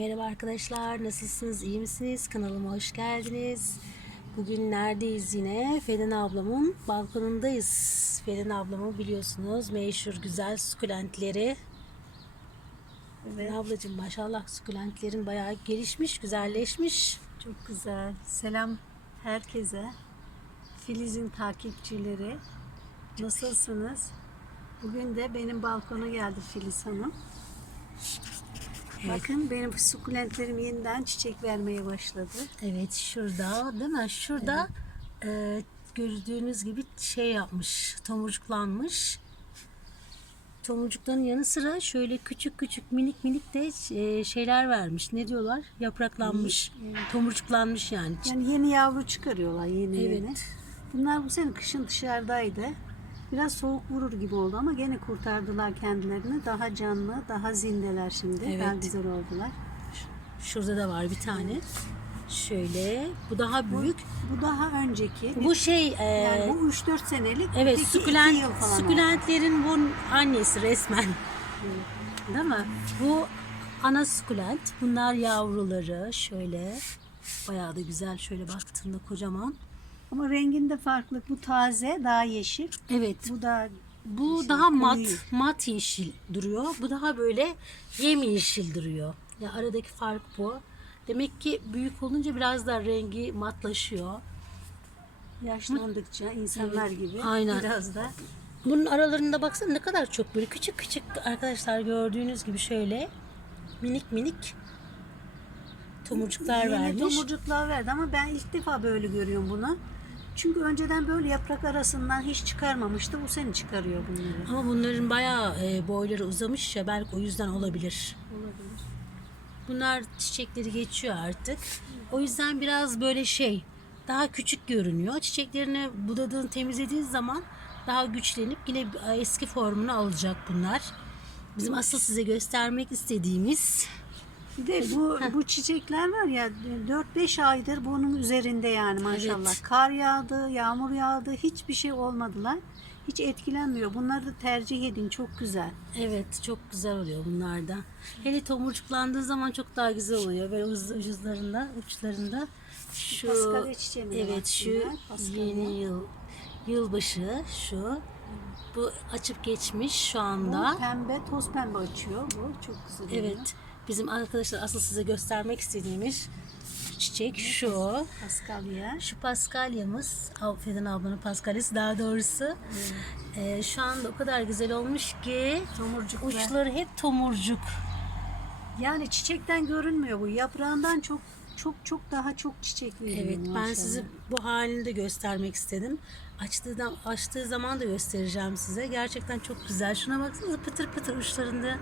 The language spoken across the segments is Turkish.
Merhaba arkadaşlar, nasılsınız, iyi misiniz? Kanalıma hoş geldiniz. Bugün neredeyiz yine? Feden ablamın balkonundayız. Feden ablamı biliyorsunuz, meşhur güzel sukulentleri. Evet. Ablacığım maşallah sukulentlerin bayağı gelişmiş, güzelleşmiş. Çok güzel. Selam herkese. Filiz'in takipçileri. Nasılsınız? Bugün de benim balkona geldi Filiz Hanım. Bakın benim sukulentlerim yeniden çiçek vermeye başladı. Evet şurada değil mi? Şurada e, gördüğünüz gibi şey yapmış, tomurcuklanmış. Tomurcukların yanı sıra şöyle küçük küçük minik minik de e, şeyler vermiş. Ne diyorlar? Yapraklanmış. Tomurcuklanmış yani. Yani yeni yavru çıkarıyorlar yeni Evet. yeni. Bunlar bu sene kışın dışarıdaydı. Biraz soğuk vurur gibi oldu ama gene kurtardılar kendilerini. Daha canlı, daha zindeler şimdi. Daha Evet. güzel oldular. Şurada da var bir tane. Şöyle. Bu daha büyük. Bu daha önceki. Bu şey e, yani bu 3-4 senelik. Evet, oldu. sukulentlerin bu annesi resmen. Değil mi? Bu ana sukulent. Bunlar yavruları. Şöyle. Bayağı da güzel. Şöyle baktığında kocaman. Ama renginde farklılık. Bu taze, daha yeşil. Evet. Bu da Bu Yeşil, daha mat, koyu. mat yeşil duruyor. Bu daha böyle yemyeşil duruyor. Ya aradaki fark bu. Demek ki büyük olunca biraz da rengi matlaşıyor. yaşlandıkça insanlar gibi aynen. biraz da Bunun aralarında baksana ne kadar çok böyle küçük küçük arkadaşlar gördüğünüz gibi şöyle minik minik tomurcuklar yeni vermiş. tomurcuklar verdi ama ben ilk defa böyle görüyorum bunu. Çünkü önceden böyle yaprak arasından hiç çıkarmamıştı. Bu sene çıkarıyor bunları. Ama bunların bayağı e, boyları uzamış ya belki o yüzden olabilir. Olabilir. Bunlar çiçekleri geçiyor artık. O yüzden biraz böyle şey daha küçük görünüyor. Çiçeklerini budadığın temizlediğin zaman daha güçlenip yine eski formunu alacak bunlar. Bizim asıl size göstermek istediğimiz Bir de bu bu çiçekler var ya 4-5 aydır bunun üzerinde yani maşallah. Evet. Kar yağdı, yağmur yağdı, hiçbir şey olmadılar. Hiç etkilenmiyor. Bunları da tercih edin. Çok güzel. Evet çok güzel oluyor bunlar da. Hele tomurcuklandığı zaman çok daha güzel oluyor. Böyle uç, uçlarında, uçlarında şu Paskalya çiçeğine evet şu paskalya. yeni yıl yılbaşı şu bu açıp geçmiş şu Bu anda. pembe, toz pembe açıyor bu. Çok güzel oluyor. Evet. Bizim arkadaşlar asıl size göstermek istediğimiz çiçek şu. Paskalya. Şu paskalyamız, Feden ablanın paskalyası daha doğrusu. Ee, şu anda o kadar güzel olmuş ki Tomurcuklar. uçları hep tomurcuk. Yani çiçekten görünmüyor bu. Yaprağından çok çok çok daha çok çiçek veriyor. Evet ben maşallah. sizi bu halini de göstermek istedim. Açtığı, açtığı zaman da göstereceğim size. Gerçekten çok güzel. Şuna baksanıza pıtır pıtır uçlarında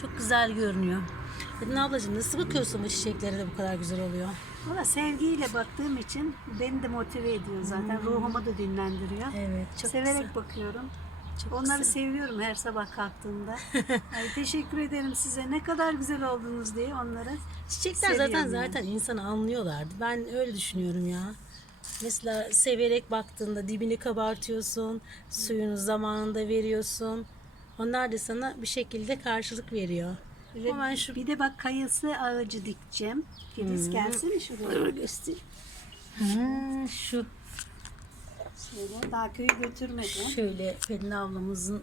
çok güzel görünüyor. Edin ablacığım nasıl bakıyorsun bu çiçeklere de bu kadar güzel oluyor? Valla sevgiyle baktığım için beni de motive ediyor zaten. Ruhumu da dinlendiriyor. Evet çok Severek güzel. bakıyorum. Çok Onları güzel. seviyorum her sabah kalktığımda. Ay, teşekkür ederim size. Ne kadar güzel oldunuz diye onları. Çiçekler Seviyorum zaten yani. zaten insanı anlıyorlardı. Ben öyle düşünüyorum ya. Mesela severek baktığında dibini kabartıyorsun, suyunu zamanında veriyorsun. Onlar da sana bir şekilde karşılık veriyor. Hemen şu Bir de bak kayısı ağacı dikeceğim. Filiz gelsene şuraya. göstereyim. Ha, şu Şöyle daha köyü götürmedim. şöyle Pelin ablamızın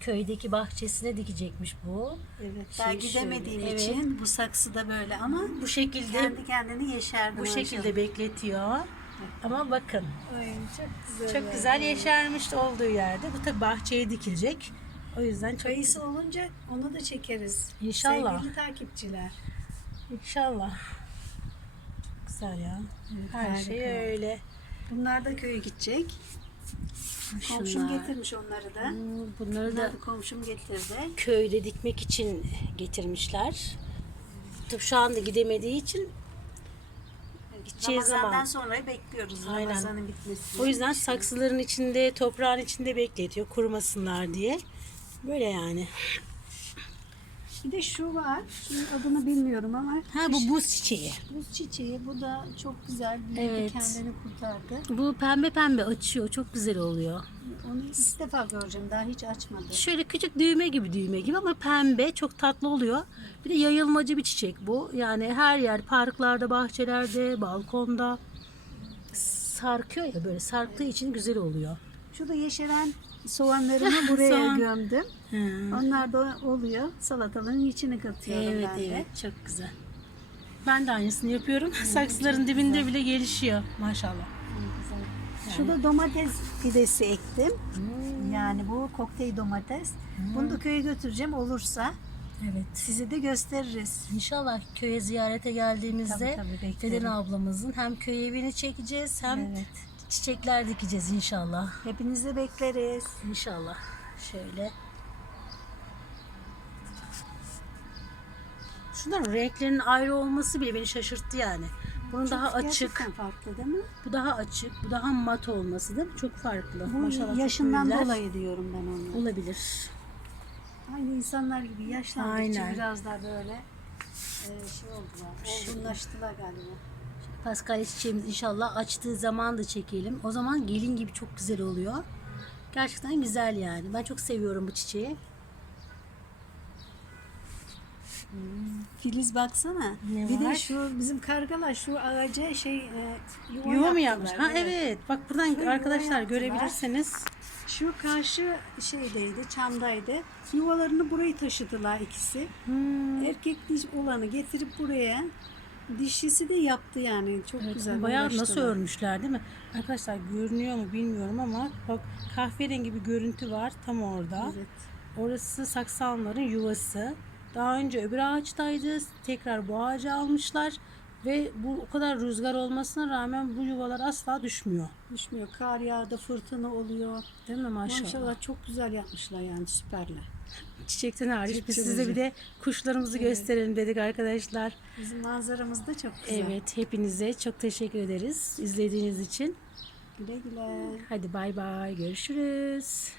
köydeki bahçesine dikecekmiş bu. Evet. Şey gidemediğim şöyle, için bu saksı da böyle ama Bu şekilde kendi kendini yeşerdi. bu şekilde bekletiyor. Ama bakın Ay, çok güzel. çok güzel yeşermiş olduğu yerde. Bu tabi bahçeye dikilecek. O yüzden çok Kayısı olunca onu da çekeriz. İnşallah. Sevgili takipçiler. İnşallah. Çok güzel ya. Her harika. şey öyle. Bunlar da köye gidecek. Komşum Şunlar. getirmiş onları da. Hmm, Bunları da da komşum getirdi. köyde dikmek için getirmişler. Tabii şu anda gidemediği için gideceği Ramazan'dan zaman. sonra bekliyoruz Aynen. Ramazan'ın bitmesini. O yüzden saksıların içinde, toprağın içinde bekletiyor kurumasınlar diye. Böyle yani. Bir de şu var. Şunun adını bilmiyorum ama Ha bu buz çiçeği. buz çiçeği. Bu da çok güzel. Büyüdü, Evet. kendini kurtardı. Bu pembe pembe açıyor. Çok güzel oluyor. Onu ilk defa göreceğim. Daha hiç açmadı. Şöyle küçük düğme gibi düğme gibi ama pembe çok tatlı oluyor. Bir de yayılmacı bir çiçek bu. Yani her yer parklarda, bahçelerde, balkonda sarkıyor ya böyle sarktığı için güzel oluyor. Şu da yeşeren soğanlarımı buraya Soğan. gömdüm. Onlar da oluyor. Salatalığın içine katıyorum Evet ben de. evet çok güzel. Ben de aynısını yapıyorum. Saksıların dibinde bile gelişiyor maşallah. Şu da domates fidesi ektim. Hmm. Yani bu kokteyl domates. Bunu da köye götüreceğim olursa. Evet. Size de gösteririz. İnşallah köye ziyarete geldiğimizde Tabii, tabii, beklerim. Ablamızın hem köy evini çekeceğiz hem Evet. Çiçekler dikeceğiz inşallah. Hepinizi bekleriz. İnşallah. Şöyle. Şunların renklerinin ayrı olması bile beni şaşırttı yani. Bunun daha Çok açık, Gerçekten farklı değil mi? bu daha açık, bu daha mat olması değil mi? Çok farklı. Bu Maşallah yaşından dolayı diyorum ben onu. olabilir. Aynı insanlar gibi yaşlandıkça Aynen. biraz daha böyle e, şey oldular. Olgunlaştılar galiba. Paskalya çiçeğimiz inşallah açtığı zaman da çekelim. O zaman gelin gibi çok güzel oluyor. Gerçekten güzel yani. Ben çok seviyorum bu çiçeği. Filiz baksana. Ne bir var? de şu bizim kargalar şu ağaca şey e, yuva, Yuva mı yapmış? Ha evet. Bak buradan Şu arkadaşlar görebilirsiniz. Şu karşı şeydeydi, çamdaydı. Yuvalarını burayı taşıdılar ikisi. Hmm. Erkek olanı getirip buraya. Dişisi de yaptı yani. Çok Evet, güzel. bayağı nasıl uğraştılar. örmüşler değil mi? Arkadaşlar görünüyor mu bilmiyorum ama bak kahverengi bir görüntü var tam orada. Evet. Orası saksanların yuvası. Daha önce öbür ağaçtaydı. Tekrar bu ağacı almışlar. Ve bu o kadar rüzgar olmasına rağmen bu yuvalar asla düşmüyor. Düşmüyor. Kar yağdı, fırtına oluyor. Değil mi maşallah? Maşallah çok güzel yapmışlar yani süperler. Çiçekten hariç biz Çiçek size bir de kuşlarımızı gösterelim dedik arkadaşlar. Bizim manzaramız da çok güzel. Evet hepinize çok teşekkür ederiz izlediğiniz için. Güle güle. Hadi bay bay görüşürüz.